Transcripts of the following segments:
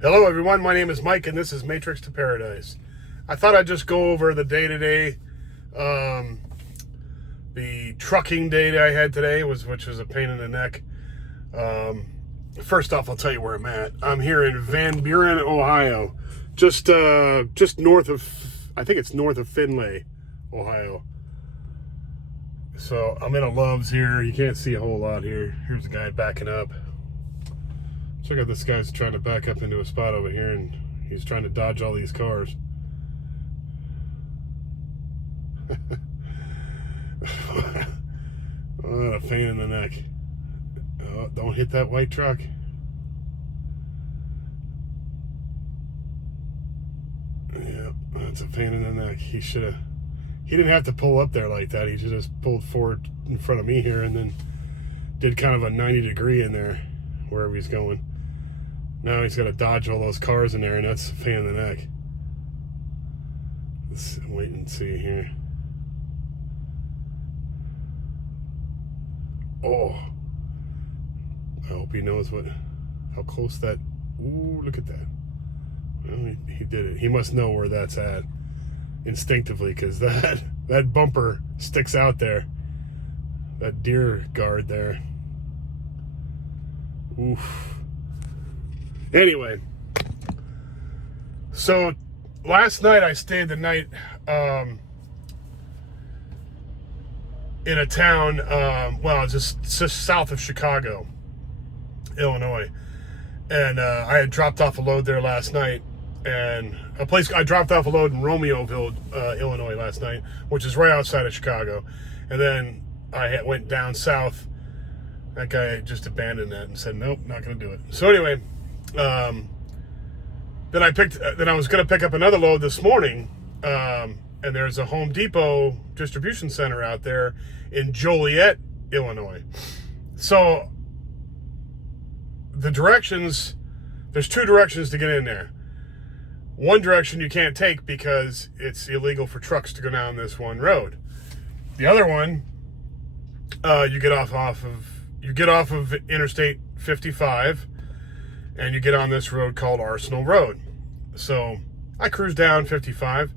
Hello everyone, my name is Mike and this is Matrix to Paradise. I thought I'd just go over the day-to-day, the trucking day I had today, which was a pain in the neck. First off, I'll tell you where I'm at. I'm here in Van Buren, Ohio, just north of, I think it's north of Findlay, Ohio. So I'm in a Love's here. You can't see a whole lot here. Here's a guy backing up. Check out this guy's trying to back up into a spot over here, and he's trying to dodge all these cars. What a pain in the neck. Oh, don't hit that white truck. Yeah, that's a pain in the neck. He didn't have to pull up there like that. He should just pulled forward in front of me here and then did kind of a 90-degree in there, wherever he's going. Now he's got to dodge all those cars in there, and that's a pain in the neck. Let's wait and see here. Oh, I hope he knows how close that. Ooh, look at that. Well, he did it. He must know where that's at instinctively, because that bumper sticks out there. That deer guard there. Oof. Anyway, so last night I stayed the night in a town, just south of Chicago, Illinois. And I had dropped off a load there last night. And I dropped off a load in Romeoville, Illinois last night, which is right outside of Chicago. And then I went down south. That guy just abandoned that and said, nope, not going to do it. So anyway, then I was going to pick up another load this morning, and there's a Home Depot distribution center out there in Joliet, Illinois. So there's two directions to get in there. One direction you can't take because it's illegal for trucks to go down this one road. The other one, you get off of Interstate 55, and you get on this road called Arsenal Road. So I cruise down 55,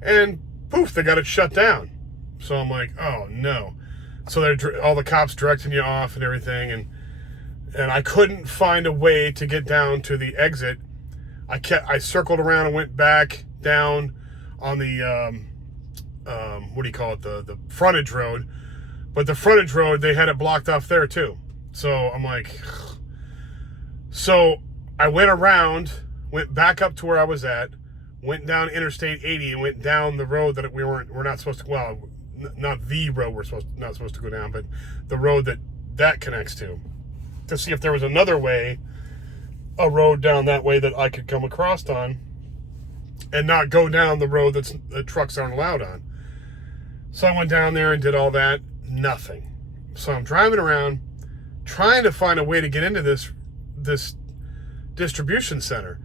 and poof, they got it shut down. So I'm like, oh no. So all the cops directing you off and everything, and I couldn't find a way to get down to the exit. I circled around and went back down on the the frontage road. But the frontage road, they had it blocked off there too. So I'm like, so I went around, went back up to where I was at, went down Interstate 80 and went down the road that we're not supposed to, well, not the road not supposed to go down, but the road that connects to see if there was another way, a road down that way that I could come across on and not go down the road that trucks aren't allowed on. So I went down there and did all that. Nothing. So I'm driving around trying to find a way to get into this distribution center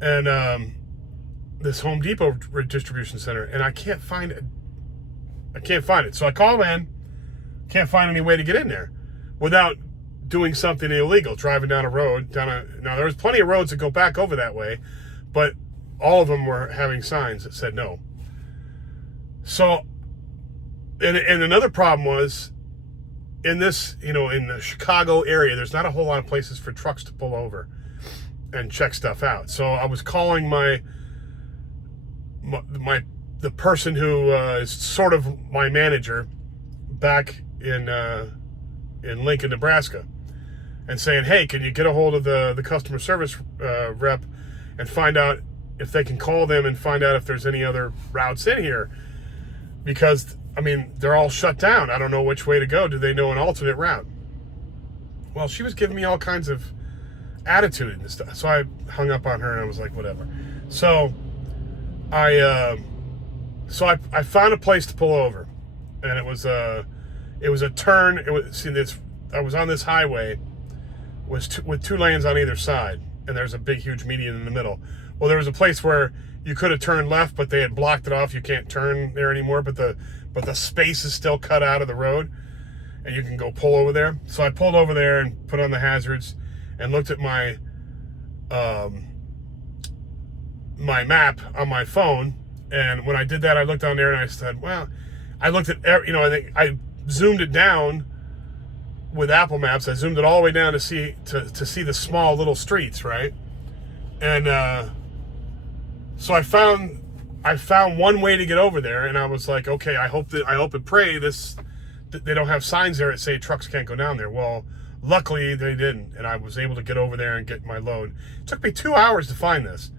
and this Home Depot distribution center, and I can't find it. So I call in, can't find any way to get in there without doing something illegal, driving down a road. Now there's plenty of roads that go back over that way, but all of them were having signs that said no. So, and another problem was, in this, in the Chicago area, there's not a whole lot of places for trucks to pull over and check stuff out. So I was calling the person who is sort of my manager back in Lincoln, Nebraska, and saying, hey, can you get a hold of the customer service rep and find out if they can call them and find out if there's any other routes in here? Because, they're all shut down. I don't know which way to go. Do they know an alternate route? Well, she was giving me all kinds of attitude and stuff. So I hung up on her and I was like, whatever. So I found a place to pull over, and it was a turn. I was on this highway with two lanes on either side, and there's a big, huge median in the middle. Well, there was a place where you could have turned left, but they had blocked it off. You can't turn there anymore, but the space is still cut out of the road, and you can go pull over there. So I pulled over there and put on the hazards and looked at my my map on my phone. And when I did that, I looked on there and I said, well, I looked at, I think I zoomed it down with Apple Maps. I zoomed it all the way down to see the small little streets, right? And so I found one way to get over there, and I was like, okay, I hope and pray they don't have signs there that say trucks can't go down there. Well, luckily they didn't, and I was able to get over there and get my load. It took me 2 hours to find this.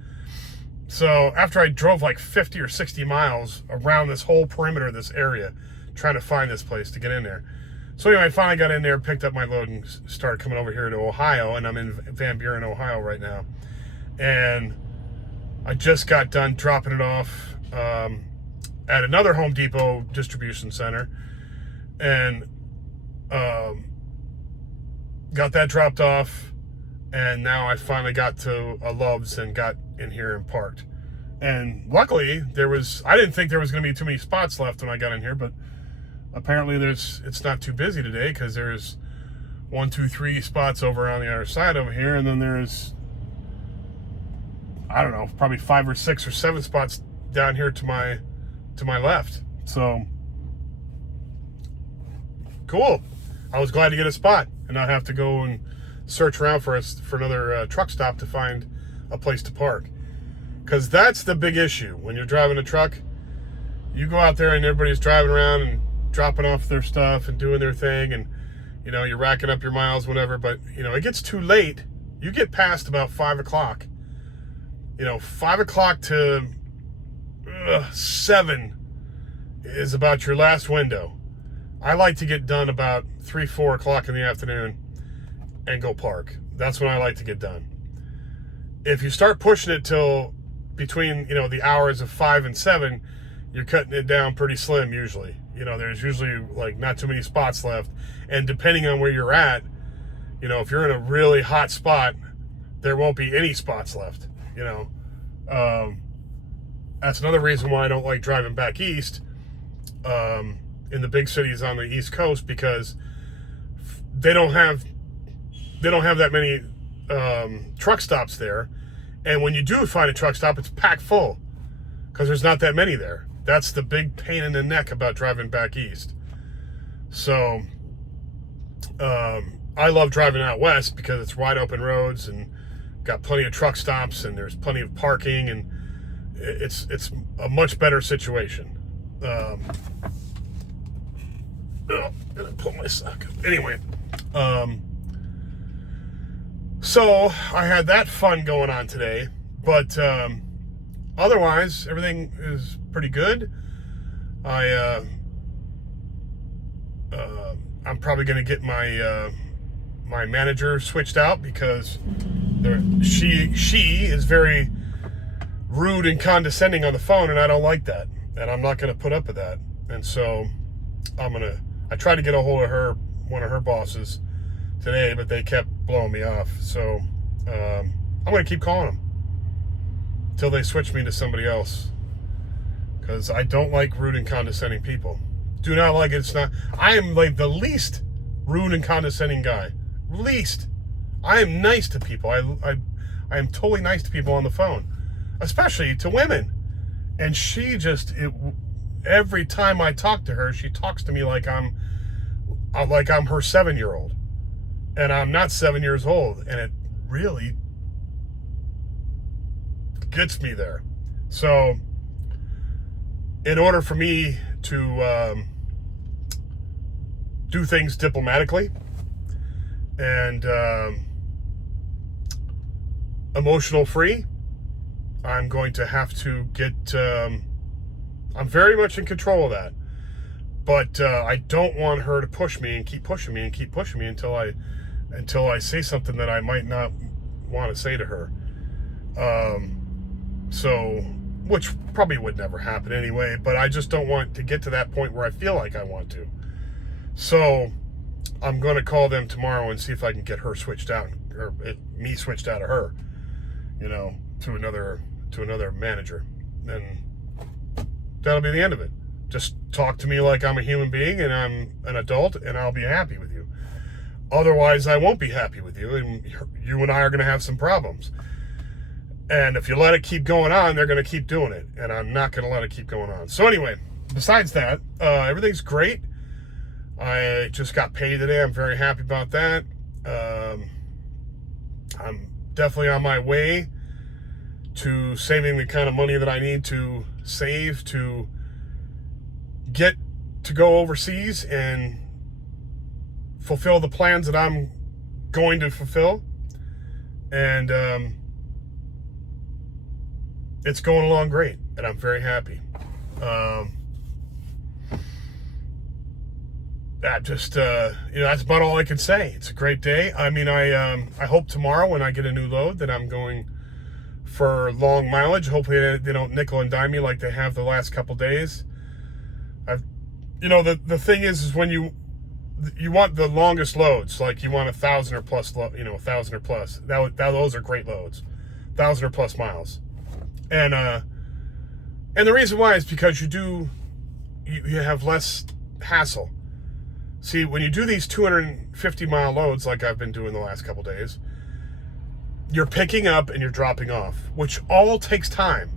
So after I drove like 50 or 60 miles around this whole perimeter of this area, trying to find this place to get in there. So anyway, I finally got in there, picked up my load, and started coming over here to Ohio, and I'm in Van Buren, Ohio right now. And I just got done dropping it off at another Home Depot distribution center, and got that dropped off, and now I finally got to a Love's and got in here and parked. And luckily, I didn't think there was going to be too many spots left when I got in here, but apparently it's not too busy today, because there's 1, 2, 3 spots over on the other side over here, and then there's, I don't know, probably 5 or 6 or 7 spots down here to my left. So cool. I was glad to get a spot and not have to go and search around for another truck stop to find a place to park. Because that's the big issue when you're driving a truck. You go out there and everybody's driving around and dropping off their stuff and doing their thing, and you're racking up your miles, whatever. But it gets too late. You get past about 5 o'clock. 5 o'clock to 7 is about your last window. I like to get done about 3, 4 o'clock in the afternoon and go park. That's when I like to get done. If you start pushing it till between the hours of 5 and 7, you're cutting it down pretty slim usually. There's usually like not too many spots left, and depending on where you're at, if you're in a really hot spot, there won't be any spots left. That's another reason why I don't like driving back east in the big cities on the East Coast, because they don't have that many truck stops there. And when you do find a truck stop, it's packed full because there's not that many there. That's the big pain in the neck about driving back east. So I love driving out west because it's wide open roads and got plenty of truck stops, and there's plenty of parking, and it's a much better situation. Gonna pull my sock up. Anyway, so I had that fun going on today, but otherwise everything is pretty good. I'm probably gonna get my my manager switched out because she is very rude and condescending on the phone, and I don't like that, and I'm not gonna put up with that. And so I tried to get a hold of one of her bosses today, but they kept blowing me off. So I'm going to keep calling them until they switch me to somebody else, because I don't like rude and condescending people. Do not like it. I am like the least rude and condescending guy. Least. I am nice to people. I am totally nice to people on the phone, especially to women. And she every time I talk to her, she talks to me like I'm her 7-year-old, and I'm not 7 years old, and it really gets me there. So in order for me to do things diplomatically and emotional free, I'm going to have to get I'm very much in control of that, but I don't want her to push me and keep pushing me and keep pushing me until I say something that I might not want to say to her. So, which probably would never happen anyway, but I just don't want to get to that point where I feel like I want to. So I'm going to call them tomorrow and see if I can get her switched out, or me switched out of her, to another manager. And that'll be the end of it. Just talk to me like I'm a human being and I'm an adult, and I'll be happy with you. Otherwise, I won't be happy with you, and you and I are going to have some problems. And if you let it keep going on, they're going to keep doing it. And I'm not going to let it keep going on. So anyway, besides that, everything's great. I just got paid today. I'm very happy about that. I'm definitely on my way to saving the kind of money that I need to save to get to go overseas and fulfill the plans that I'm going to fulfill. And it's going along great, and I'm very happy. That's about all I can say. It's a great day. I mean, I hope tomorrow when I get a new load that I'm going for long mileage. Hopefully they don't nickel and dime me like they have the last couple days. The thing is when you want the longest loads, like you want 1,000 or plus, 1,000 or plus. Those are great loads, 1,000 or plus miles, and the reason why is because you have less hassle. See, when you do these 250-mile loads like I've been doing the last couple days, you're picking up and you're dropping off, which all takes time.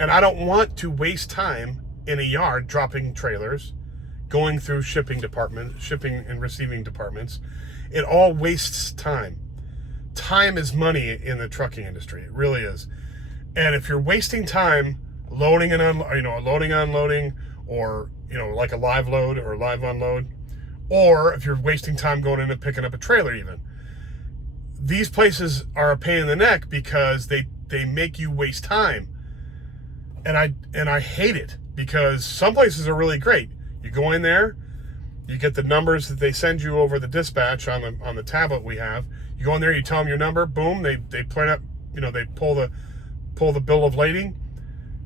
And I don't want to waste time in a yard dropping trailers, going through shipping and receiving departments. It all wastes time. Time is money in the trucking industry. It really is. And if you're wasting time loading and unloading, or like a live load or live unload, or if you're wasting time going in and picking up a trailer, even these places are a pain in the neck because they make you waste time, and I hate it, because some places are really great. You go in there, you get the numbers that they send you over the dispatch on the tablet we have. You go in there, you tell them your number, boom, they print up, they pull the bill of lading.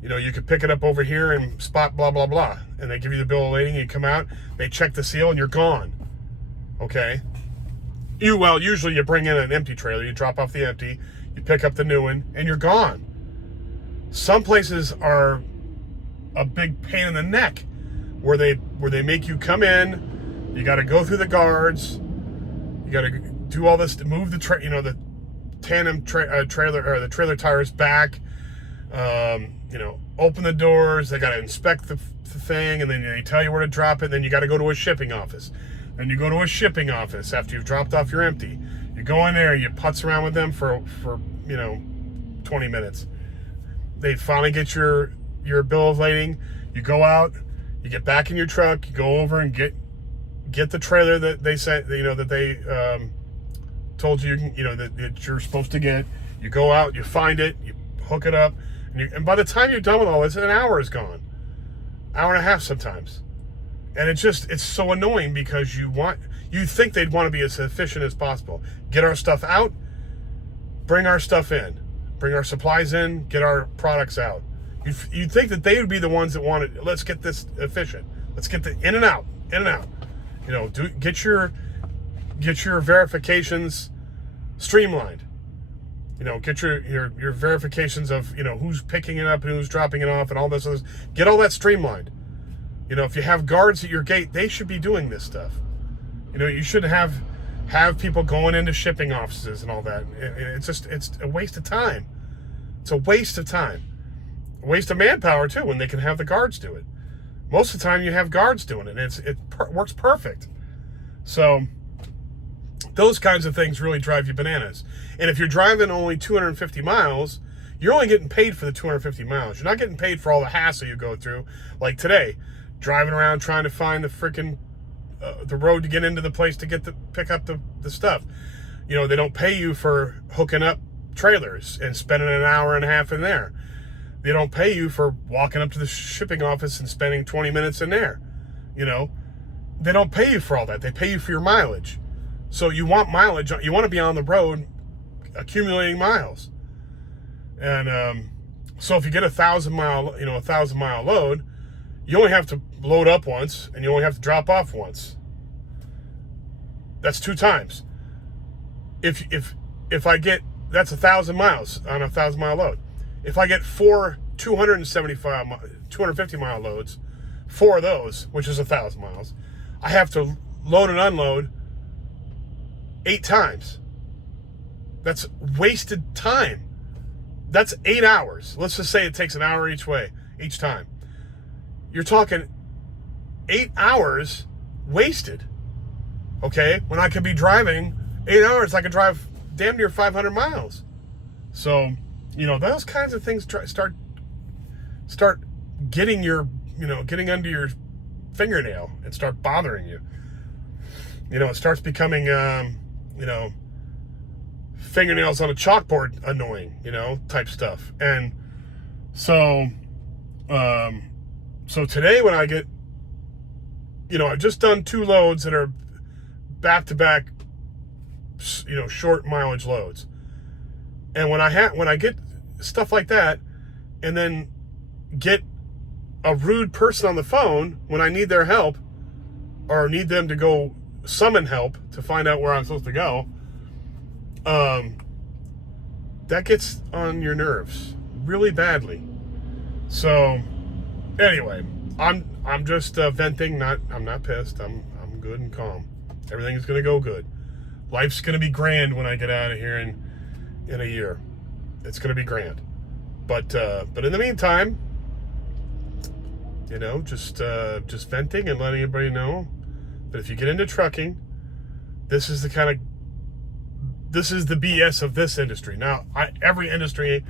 You could pick it up over here and spot blah, blah, blah. And they give you the bill of lading, you come out, they check the seal, and you're gone. Okay? Usually you bring in an empty trailer, you drop off the empty, you pick up the new one, and you're gone. Some places are a big pain in the neck where they make you come in, you got to go through the guards, you got to do all this to move the tandem trailer, or the trailer tires back, open the doors, they got to inspect the thing, and then they tell you where to drop it, and then you got to go to a shipping office. Then you go to a shipping office after you've dropped off your empty. You go in there, you putz around with them for 20 minutes. They finally get your bill of lading. You go out, you get back in your truck, you go over and get the trailer that they sent, that they told you, that you're supposed to get. You go out, you find it, you hook it up, and by the time you're done with all this, an hour is gone. Hour and a half sometimes. And it's so annoying because you think they'd want to be as efficient as possible. Get our stuff out, bring our stuff in, bring our supplies in, get our products out. You'd think that they would be the ones that wanted, let's get this efficient. Let's get the in and out. Get your verifications streamlined. Get your verifications of, who's picking it up and who's dropping it off and all this. Get all that streamlined. If you have guards at your gate, they should be doing this stuff. You should have people going into shipping offices and all that. It's a waste of time. It's a waste of time. A waste of manpower, too, when they can have the guards do it. Most of the time, you have guards doing it, and it works perfect. So those kinds of things really drive you bananas. And if you're driving only 250 miles, you're only getting paid for the 250 miles. You're not getting paid for all the hassle you go through. Like today, driving around trying to find the freaking the road to get into the place to pick up the stuff. They don't pay you for hooking up trailers and spending an hour and a half in there. They don't pay you for walking up to the shipping office and spending 20 minutes in there. They don't pay you for all that. They pay you for your mileage. So you want mileage. You want to be on the road accumulating miles. And so if you get a 1,000-mile load, you only have to load up once and you only have to drop off once. That's 2 times. If I get, that's 1,000 miles on a 1,000-mile load. If I get 4 250-mile loads, 4 of those, which is 1,000 miles, I have to load and unload 8 times. That's wasted time. that's 8 hours. Let's just say it takes an hour each way, each time. You're talking 8 hours wasted, okay? When I could be driving 8 hours, I could drive damn near 500 miles. So, those kinds of things start getting getting under your fingernail and start bothering you. It starts becoming, fingernails on a chalkboard annoying, type stuff. And so today when I get, I've just done 2 loads that are back-to-back, short mileage loads. And when I get stuff like that, and then get a rude person on the phone when I need their help, or need them to go summon help to find out where I'm supposed to go, that gets on your nerves really badly. So anyway, I'm just venting. I'm not pissed. I'm good and calm. Everything's gonna go good. Life's gonna be grand when I get out of here in a year. It's gonna be grand. But in the meantime, just venting and letting everybody know that if you get into trucking, this is the BS of this industry. Now, every industry,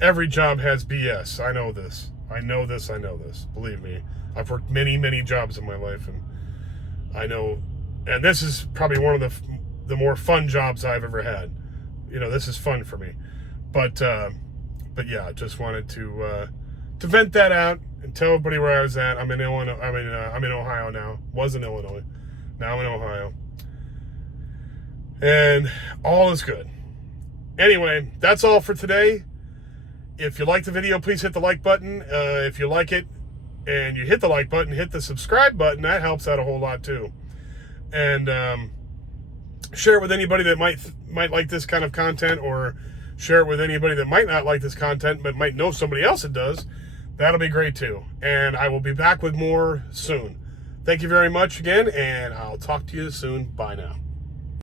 every job has BS. I know this. Believe me. I've worked many, many jobs in my life, and I know, and this is probably one of the more fun jobs I've ever had. This is fun for me. But yeah, just wanted to vent that out and tell everybody where I was at. I'm in Illinois. I'm in Ohio now. Was in Illinois. Now I'm in Ohio. And all is good. Anyway, that's all for today. If you like the video, please hit the like button. If you like it and you hit the like button, hit the subscribe button. That helps out a whole lot too. And share it with anybody that might like this kind of content, or share it with anybody that might not like this content but might know somebody else that does. That'll be great too. And I will be back with more soon. Thank you very much again, and I'll talk to you soon. Bye now.